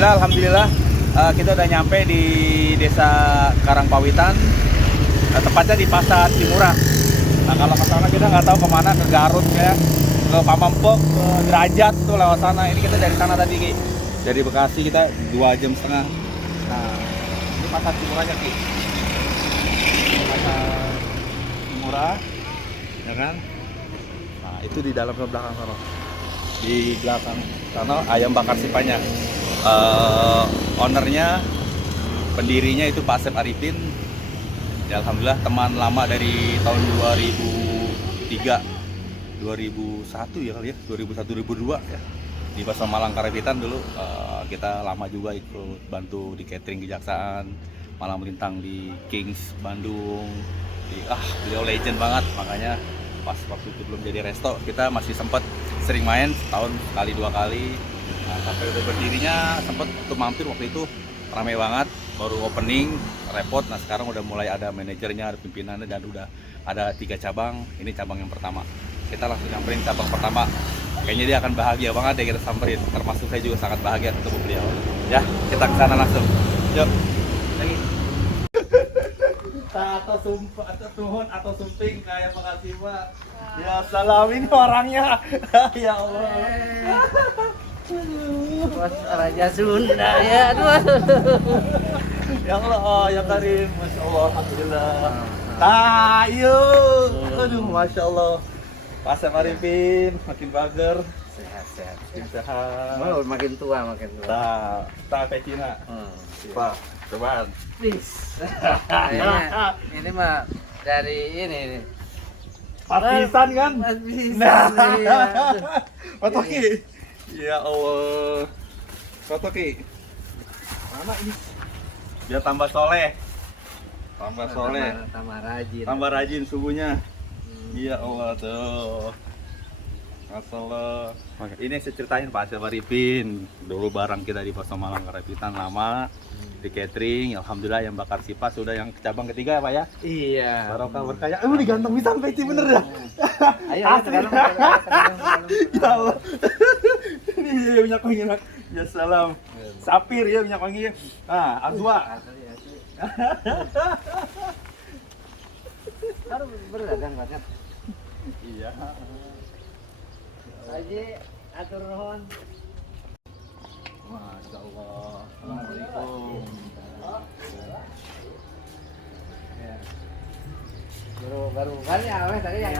Alhamdulillah, kita udah nyampe di Desa Karangpawitan, tepatnya di Pasar Cimurah. Nah kalau ke sana kita nggak tahu kemana, ke Garut ya, ke Pamampo, ke Derajat tuh lewat sana. Ini kita dari sana tadi Ki, dari Bekasi kita 2,5 jam. Nah ini Pasar Cimurahnya Ki, Pasar Cimurah, ya kan? Nah itu di dalam ke belakang sana, di belakang sana ayam bakar Sipanya. Ownernya, pendirinya itu Pak Asep Arifin. Ya, alhamdulillah teman lama dari tahun 2003, 2001 ya kali ya, 2001 2002 ya. Di Pasar Malang Karapitan dulu kita lama juga ikut bantu di catering kejaksaan, malam melintang di Kings Bandung. Beliau legend banget, makanya pas waktu itu belum jadi resto kita masih sempat sering main setahun sekali 2 kali. Nah, sampai udah berdirinya sempat untuk mampir waktu itu ramai banget, baru opening repot. Nah sekarang udah mulai ada manajernya, ada pimpinannya, dan udah ada 3 cabang. Ini cabang yang pertama, kita langsung nyamperin cabang pertama. Kayaknya dia akan bahagia banget ya kita samperin, termasuk saya juga sangat bahagia ketemu beliau ya. Kita ke sana langsung, yuk lagi. Atau sumpah, atau tuhun, atau sumping kayak makasih Pak. Ya salam, ini orangnya. Ya Allah. Bos Raja Sunda ya, aduh. Ya Allah, ya Karim, Masya Allah, Alhamdulillah. Aduh, Masya Allah. Pak Asep Arifin, makin bager. Sehat. Makin sehat. Mau makin tua. Tak pecina. Pak, cobaan. Please. Ini mah dari ini nih. Partisan kan? Partisan. Iya. Foto Ki. Ya Allah. Foto Ki. Mana ini? Biar tambah soleh. Tambah rajin. Tambah rajin subuhnya. Iya Allah tuh. Masalah. Ini saya ceritain Pak Asep Arifin. Dulu barang kita di Pasar Malang Karapitan lama di catering. Alhamdulillah yang bakar Sipa sudah yang cabang ketiga ya Pak ya. Iya. Barokah berkaya. Ini ganteng bisa peci bener ya. Ayo Asli. Ya Allah. Ini minyak wangi. Ya salam. Sapir ya minyak wangi. Azwa. Baru berdagang banget. Iya. Haji atur nuhun. Masya Allah. Assalamualaikum. Baru kan ya, tadi yang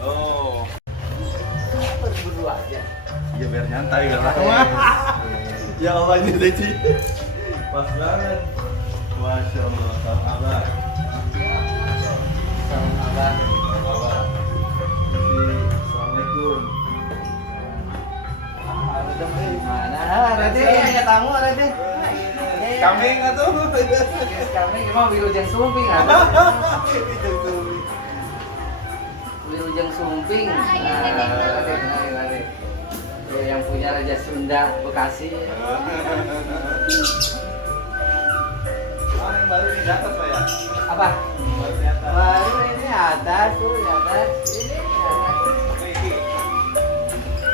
Oh. berdua aja. Ya biar nyantai kan. Ya Allah ini Deci. Pas banget. Masya Allah. Salam abah. Salam abah. Assalamualaikum. Mana? Rade, ada tamu Rade. Kambing atau? Kami mau Wilujeng Sumping ada. Wilujeng Sumping. Rade. Yang punya Raja Sunda Bekasi. Yang baru di atas Pak ya? Apa? Baru di atas. Baru ini atas tuh, di atas. Ini atas.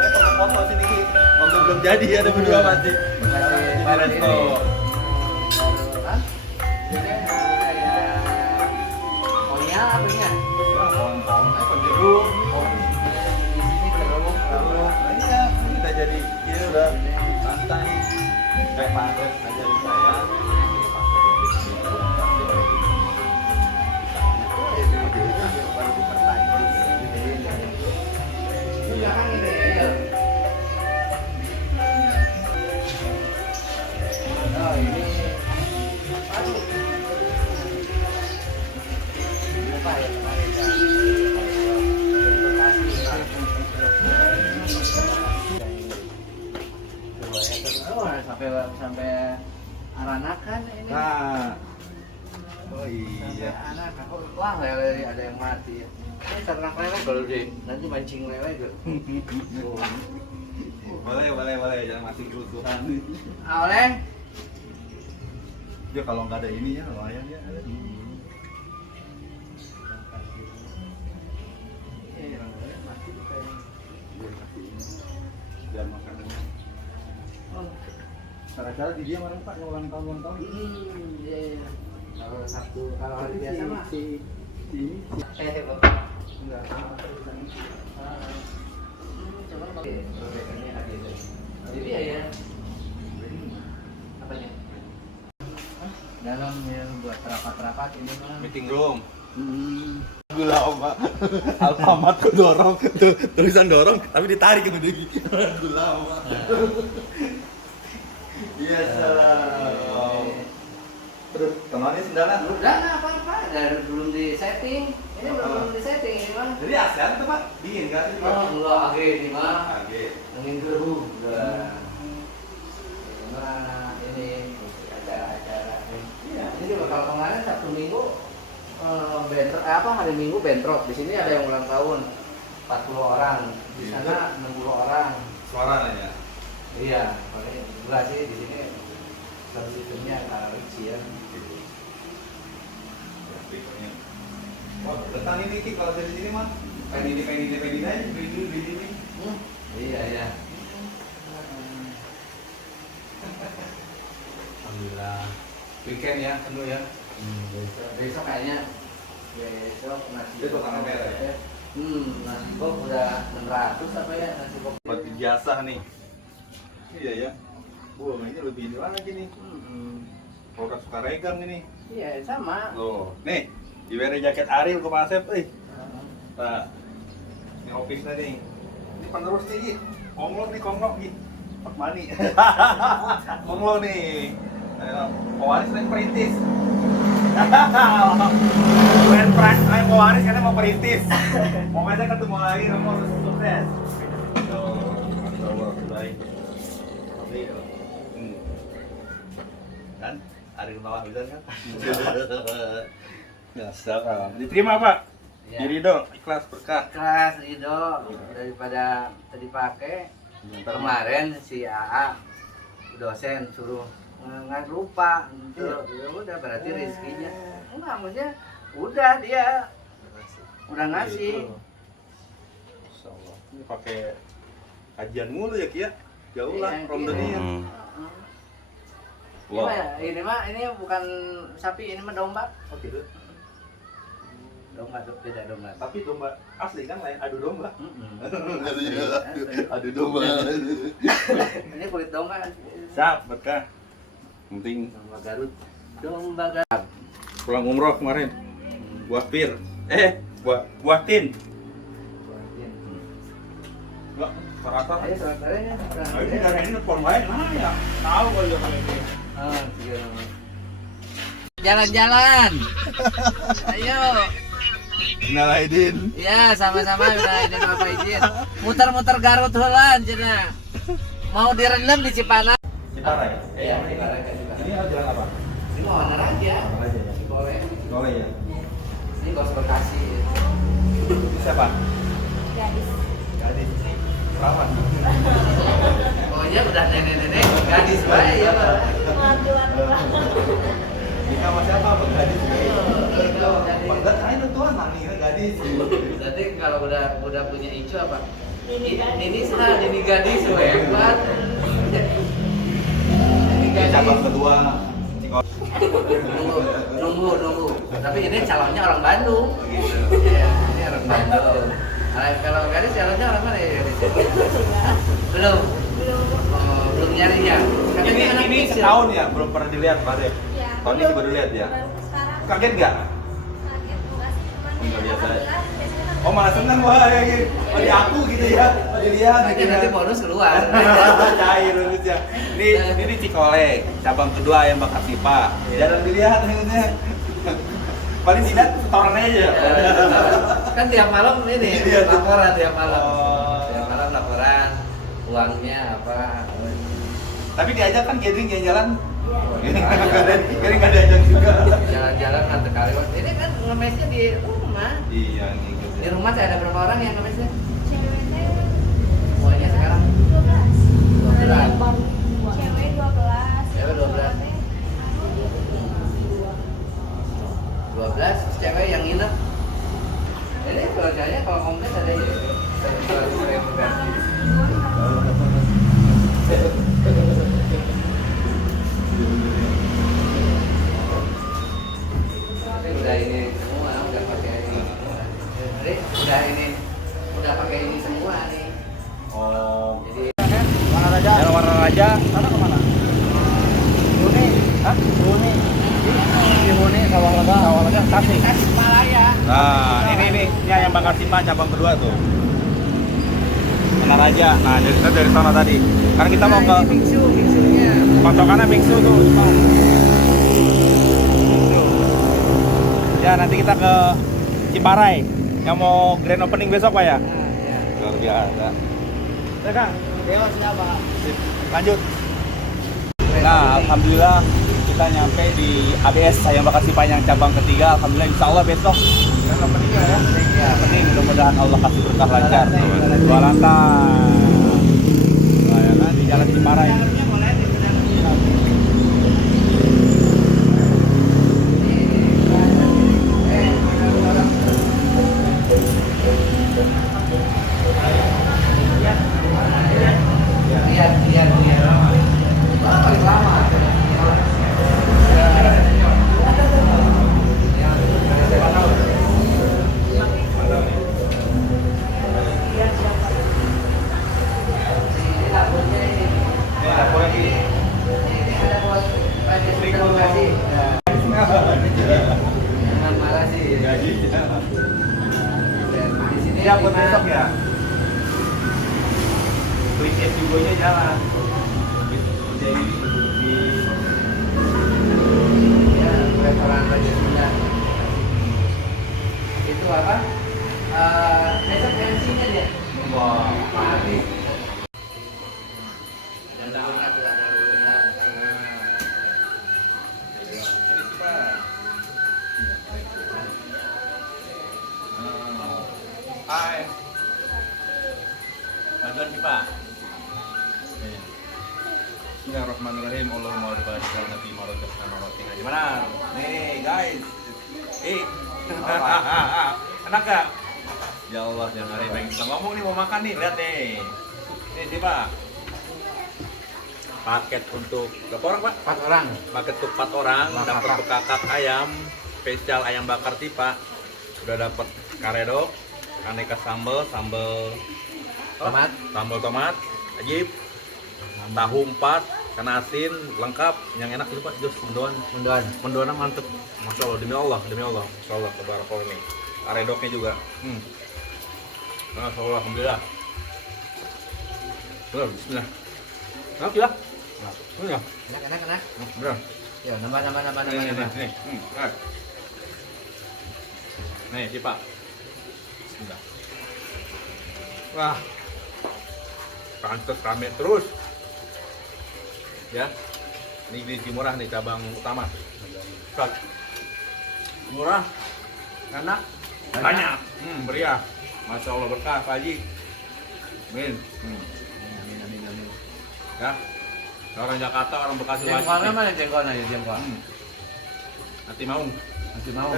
Saya pernah foto sini Ki. Waktu belum jadi ada berdua masih. Di resto. Maunya apanya? Ya, pohon-pohon jeruk. Di sini keruk. Nah, iya, ini udah jadi, ini udah santai. Kayak Pak Asep ajarin saya. Baru diperbaiki. Iya kan ini. Oh ini. Aduh. Apa ya kemarin ya? Sampai aranakan ini. Nah, oh Sampai iya. anak aku wah lele ada yang mati. Ini ternak lele kalau deh nanti mancing lele tuh. Boleh, jangan mati kerusuhan. Oleh. Ya kalau nggak ada ininya, lumayan ya ada. Cara-cara di dia mana Pak yang ulang tahun. Iya. Kalau Sabtu, kalau hari biasa mah. Bapak. Enggak. Coba pakai perbedanya ada itu. Jadi ya. Apanya? Dalam ya buat rapat-rapat ini mah. Meeting room. Gula Lama. Alfamart kok dorong. Tuh, tulisan dorong tapi ditarik ke begini. Lama. Iya, salam. Terus kemarin sendala? Udah nggak apa-apa, belum di setting. Ini belum di setting ini mah. Jadi ASEAN tuh Pak, dingin kan? Oh enggak, agak ini mah. Kaget. Angin gerhu. Udah. Nah, ini acara-acara. Iya. Ini kalau kemarin Sabtu Minggu bentrok hari Minggu bentrok. Di sini ada yang ulang tahun 40 orang. Di sana 60 orang. Suara ya? Iya, paling enggak sih di sini sistemnya rich ya. Wah, tentang ini Ki, kalau dari sini mah pengen ini aja, beli ini. Iya, iya. Alhamdulillah. Weekend ya, penuh ya. Besok kayaknya nasi Besok tanggal merah ya? Nasi box udah 600 apa ya nasi box. Buat biasa nih. Iya ya. Wah, ini lebih ini lagi nih. Produk Sukaregang ini. Iya, sama. Loh, nih, diwear jaket Ariel ke Pak Asep, Nah, ini office-nya nih. Ini penerus nih, Gi. Konglok Gi. Pak Mani. Konglok nih. Pewaris naik perintis. Pewaris karena mau perintis. Pokoknya ketemu lagi, kamu harus sukses. Tuh, mantap, baik. Kan? Ariel bawah bisa kan? Dasar. Diterima Pak? Ya. Ridho, ikhlas berkah. Kelas Ridho daripada tadi pakai kemarin si AA dosen suruh nggak lupa ya udah berarti rezekinya enggak maksudnya udah dia udah ngasih. Insyaallah. Ini pakai kajian mulu ya Ki ya? Jauh lah Iya, from iya. dunia. Wow. Ini bukan sapi, ini mah domba. Oh gitu. Domba beda domba. Tapi domba asli kan lain adu domba. Asli. Adu domba. Ini kulit domba. Siap, berkah. Penting Domba Garut. Domba Garut. pulang umroh kemarin. Buah pir. Buah tin. Enggak, rata. Ayo saudaranya. Ini dari ini nelfon baik, nah ya. Tahu kalau dia kayak gini. Jalan-jalan. Ayo. Minal Aidin. Ya, sama-sama udah izin apa izin. Muter-muter Garut heula cenah. Mau direndam di Cipanas. Ciparai. Iya, Ciparai. Ini harus jalan apa? Ini mau bener aja. Apa aja ya? Boleh. Boleh ya. Ini bos Bekasi. Siapa? Gadis. Gadis. Perawan. Pokoknya udah nenek-nenek gadis bae ya, Pak. Waduh. Nikah sama siapa? Bang Gadis. Bangga, ayo tuan nih gadis. Berarti kalau udah punya icu apa? Nini gadis. Nini gadis hebat. Nini Ini gadis. cabang kedua. Nunggu. Tapi ini calonnya orang Bandung. Gitu. Iya, ini orang Bandung. Kalau gadis calonnya orang mana ya? Belum. Oh, belum nyarinya. Katanya anak Ini kecil. setahun ya, belum pernah dilihat Pak Dep. Ya, Tahun ini baru lihat ya. Baru sekarang. Kaget nggak? Kaget enggak sih, cuman Enggak ya, biasa. alhamdulillah, biasanya kan Oh malah seneng wah ya gitu. Oh di aku gitu ya. Oh dilihat Nanti gitu nanti ya. bonus keluar. Cair lulusnya. Ini di Cikole, cabang kedua yang Bakar Sipa. Jarang dilihat maksudnya. Paling tidak setoran aja. Kan tiap malam ini Iya, tuh. laporan tiap malam. Oh. Tiap malam laporan uangnya apa. Tapi diajak kan gathering jalan. Iya. Gathering nggak diajak juga. Jalan-jalan nanti kali. Ini kan ngemesnya di rumah. Iya nih. Di rumah saya ada berapa orang yang ngemesnya? Ceweknya Semuanya sekarang 12. 12. Yang baru dua. Cewek 12. Cewek 12. 12 cewek yang nginep. Ini keluarganya kalau kompleks ada ya. kemari. Oh. Jadi Warna Raja. Jalan Warna Raja. Sana kemana? Buni, Hah? Buni. Di Buni, Sawah Lega, Tasik. Tasikmalaya. Nah, ini yang bakar Simpa cabang kedua tuh. Warna Raja. Nah, kita dari sana tadi. Karena kita mau ke Biksunya. patokannya Biksu tuh. Ya, nanti kita ke Ciparai yang mau grand opening besok Pak ya. Nah, ya. Luar biasa. Ya Kang, Dewa siapa? Lanjut. Nah, alhamdulillah kita nyampe di ABS Ayam Bakar Simpa yang cabang ketiga. Alhamdulillah insya Allah besok grand opening ya. Ya. Opening mudah-mudahan Allah kasih berkah lancar. Dua lantai. Nah, ya kan di Jalan Ciparai. Lihat. Paling lama. Jangan marah sih. Di sini Ya buat lima- besok ya. Klik SUV-nya jalan. Jadi di Ya, restoran Raja Sunda. Itu apa? Besok MC-nya dia. wah. Pak Artis. Ada lunak tuh, ada lunak. Hai. Bantuan Cipa. Bismillahirrahmanirrahim. Allahumma barik ala nabi marodah nama watina. Gimana? Nih guys. Enak gak? Ya Allah, jangan hari pengen bisa ngomong nih, mau makan nih, lihat nih. Nih Cipa. Paket untuk berapa orang Pak? 4 orang. Paket untuk 4 orang, Empat dapat kakak. bekakak ayam, spesial ayam bakar Tipa. Udah dapat karedok, aneka sambal tomat, ajib, tahu 4, ikan asin, lengkap. Yang enak itu Pak, Jos, mendoan mantep. Masya Allah, demi Allah, Masya Allah, tabarakallah nih. Karedoknya juga. Masya Allah, alhamdulillah. Bismillah. Enak ya? Enak. Enak. Bener. Ya, nambah. Nih. Nih, Cipa. Bismillah. Wah. Pantes rame terus. Ya. Ini di Cimurah nih cabang utama. Cok. Murah. Enak. Banyak. Meriah. Masya Allah berkah Pak Haji. Amin. Amin. Ya. Orang Jakarta, orang Bekasi wajib. Jengkolnya nih. mana jengkolnya ya jengkol? Hati mau. Masih mau.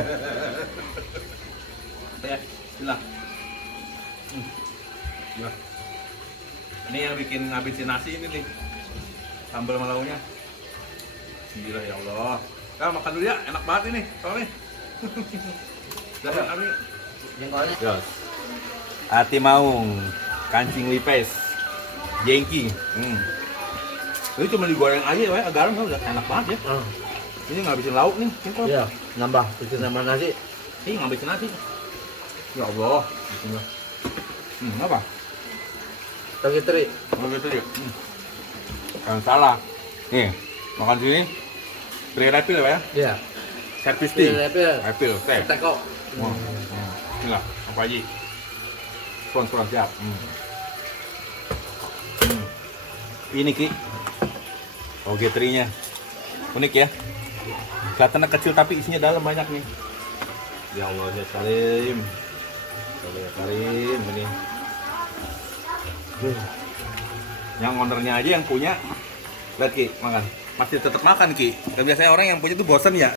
Ya, bismillah. Ya. Ini yang bikin ngabisin nasi ini nih. Sambal malaunya. Bismillah ya Allah. Nah, makan dulu ya, enak banget ini. Soalnya. Jangan kami. Jengkolnya. Jos. Hati maung, kancing lipes, jengking. Ini cuma digoreng aja ya, garam kan udah enak banget ya. Ini ngabisin lauk nih. Iya, nambah bikin nambah nasi. Ih, ngabisin nasi. Ya Allah. Bismillah. Apa? Teri. Oh gitu ya. Jangan salah. Nih, makan sini. Free refill ya, Pak ya? Iya. Servis tea. Refill. Refill, teh. Teko. Wah. Bismillah, apa aja? Spons siap. Ini Ki. OG3-nya. Unik ya. Kelihatannya kecil tapi isinya dalam banyak nih. Ya Allah ya Salim. Ya Karim ini. Yang ownernya aja yang punya. Lihat Ki, makan. Masih tetap makan Ki. Dan biasanya orang yang punya tuh bosan ya.